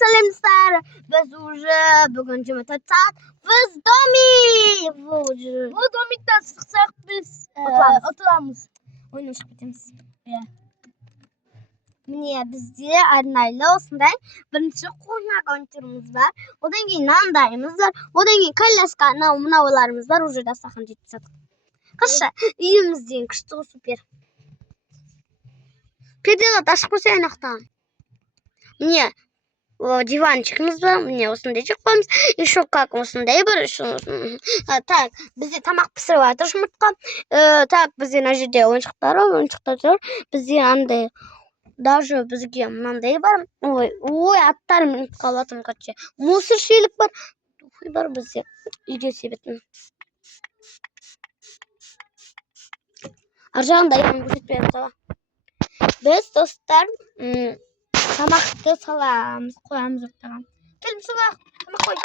salamlar. Biz уже bugun juma tatat biz domi. Bu domikdan chiqsak biz o'tiramiz. O'ynashib ketamiz. Mine bizga arnayli osmday birinchi qo'ynak o'yinimiz var. Odan keyin nandayimiz var. Odan keyin kallaska navlarimiz var. Уже dasturxon жеткізеді. Қаша, үйімізден күшті супер. Перделат ашып қойса аяқтан. Міне диванчикіміз бар. Міне осындай шықпамыз. Еще как осындай бар. Так, бізде тамақ пісіріп жатыр жұмыртқа. Так, бізде мына жерде ойыншықтар бар. Бізде андай даже бізге мынандай бар. Ой, аттар мініп қалып жатырмын короче. Мусор шеліп бар. Бар бізде үйде себетін. Аржағында ең көрсетпей жатыр. Біз достар тамақты саламыз, қоямыз оқтаған. Келім суға, тамақ қой.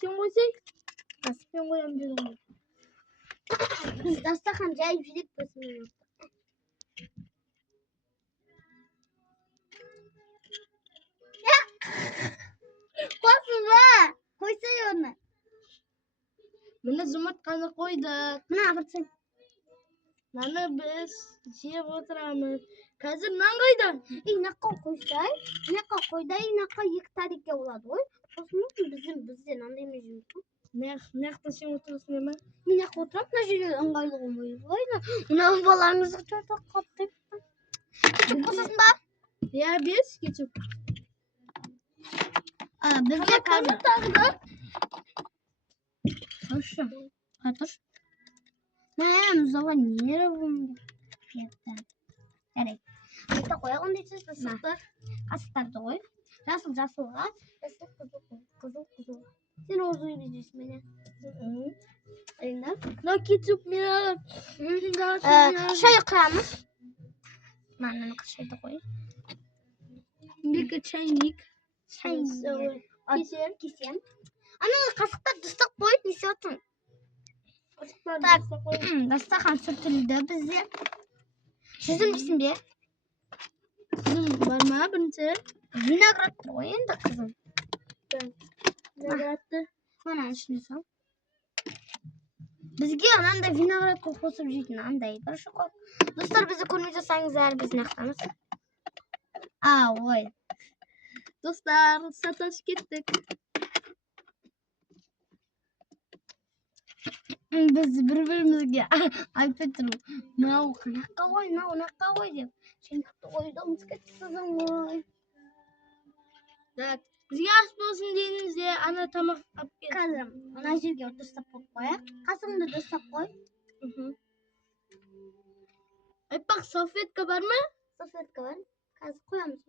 Сен қойсай? Мен қоям дедім. Біз дастархан жайып жүрек бізмен. Қойсың ба? Қойсай оны. Міне жұмыртқаны қойдық. Мына апыртсың. Міне біз жеп отырамыз. Қазір нан қайда? Инаққа қойсай, инаққа қойдай, инаққа екі тарелка болады ғой. Сосын бізден андай межеміз ғой. Неқта сен отырасың деме? Мен ақ отырам, мына жерге ыңғайлы болмайды ғой. Мына балаңызға жатақ қаптайып. Кетіп қосасын ба? Иә, бес кетіп. Бізде қазір тағыды. Тұршы. Қатыр. Мәлеміз оған нері болмайды. Әрек. Қайта қояғын дейсіз біз сұқтар. Қасықтарды қой. Жасылға. Қызыл. Сен оғыз үйді дейсің мене. Айында. Мына кетіп мен. Шай құрамыз. Маңын қышайды қой. Екі чайник. Кесен. Ана қасықтар дұстық қойып несе отын. Так, дастархан сүртілді бізде. Жүзім дейсің бе? Бар ма бірінші? Виноград қой енді қызым. Виноградты. Мана ішіне сал. Бізге анандай виноград қосып жейтін андай бір шоқол. Достар, бізді көрмей жатсаңыздар, біз нақтамыз. Ой. Достар, саташ кеттік. Біз бір-бірімізге айтып тұрмыз. Мынау қанаққа қой, мынау қанаққа қой деп. Сен нақты қойдыңыз кетсізің ғой. Так, бізге ас болсын деймізде, ана тамақ алып кел. Қазір мына жерге дұрыстап қойып қояйық. Қасымды дұрыстап қой. Айтпақ, салфетка бар ма? Салфетка бар. Қазір қоямыз.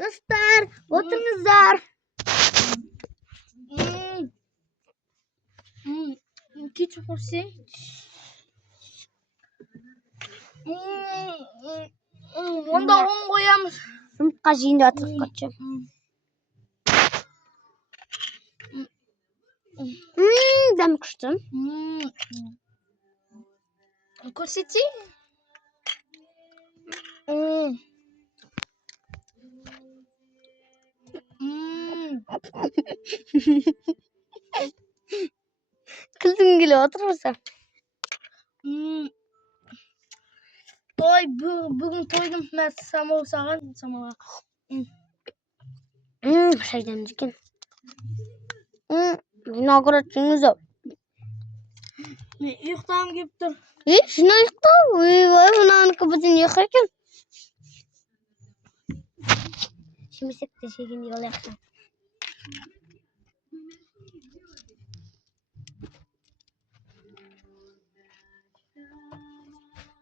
Достар, отырыңыздар. Кетіп көрсең. Онда оң қоямыз. Жұмыртқа жейінде атырып қатшы. Дәм күшті. Көрсетейін? Күлдің келіп отыр болса. Бүгін тойдым мәз самол саған, самолға. Шайдан екен. Виноград жеңіз ау. Мен ұйықтағым келіп тұр. Жина ұйықта? Ой, мұнаныкі бізден ұйыққа екен. Шемесек те жегендей ол яқта.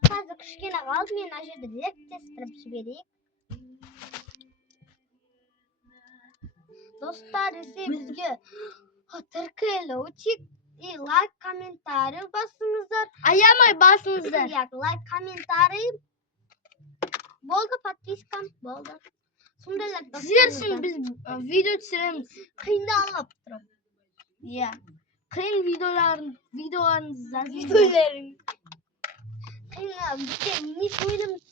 Қазір кішкене қалды, мен ана жерді реттестіріп жіберейік. Достар, бізге тіркелу и лайк, комментарий басыңыздар. Аямай басыңыздар. Лайк, комментарий. Болды, подписка. Болды. Сондайлар Сіздер үшін біз видео түсіреміз. Қиындалып тұрып. Иә. Қиын видеоларыңыздар. Қиындалып. Бізде не сөйлеміз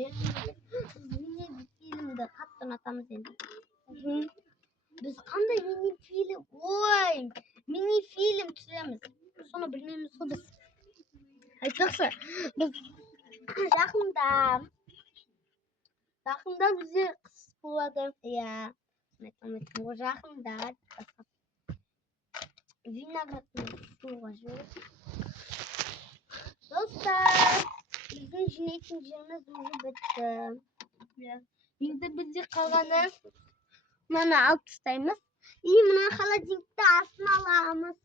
Mini bir filmde kaptan atamız endi. Biz qanday mini film? Oy, mini film tuzamiz. Sonra bilmaymiz biz. Aytmoqchi, biz yaqinda bizni qiz bo'ladi. Ya. Bu yaqinda vinogradni suvg'ashi. Do'stlar, bizim jinetimiz уже bitti. Endi bizga qolgani Mana olib tashlaymiz. Mana холодильникda asma olamiz.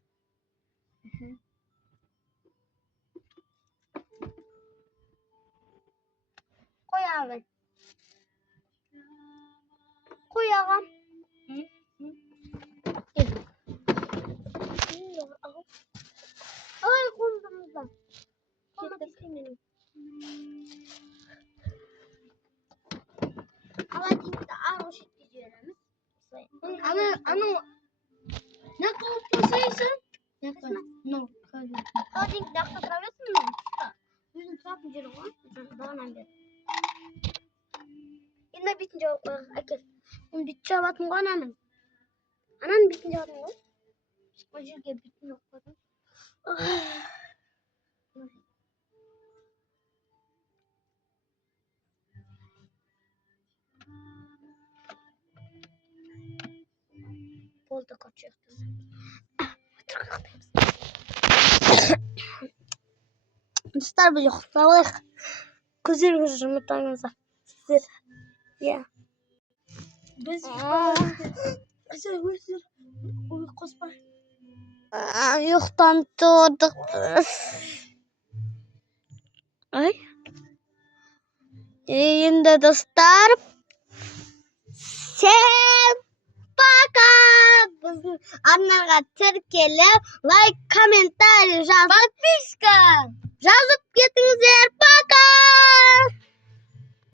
Qo'yamiz. Qo'yag'am. Ay qo'ndimizdan. Холодильникda arosh yetkazamiz. ana ne qilib qo'ysaysan? No, Холодильникda qatiraversinmi? O'zim soatni jiraman. Donam ber. Endi bitinchi qo'ying aka. Uni bitta vatni qo'naman. Anan bitinchi vatni qo'y. O'ziga bitinchi qo'ydim. Bo'ldi qo'yib. Do'stlar bu yo'q. Ko'zingizni yumib Ya. biz qo'spa. Yo'qdan turdik. Ay. Endi do'stlar sen пока. Bizni anlarga tirkelib, like, kommentariy yozib, Подписка!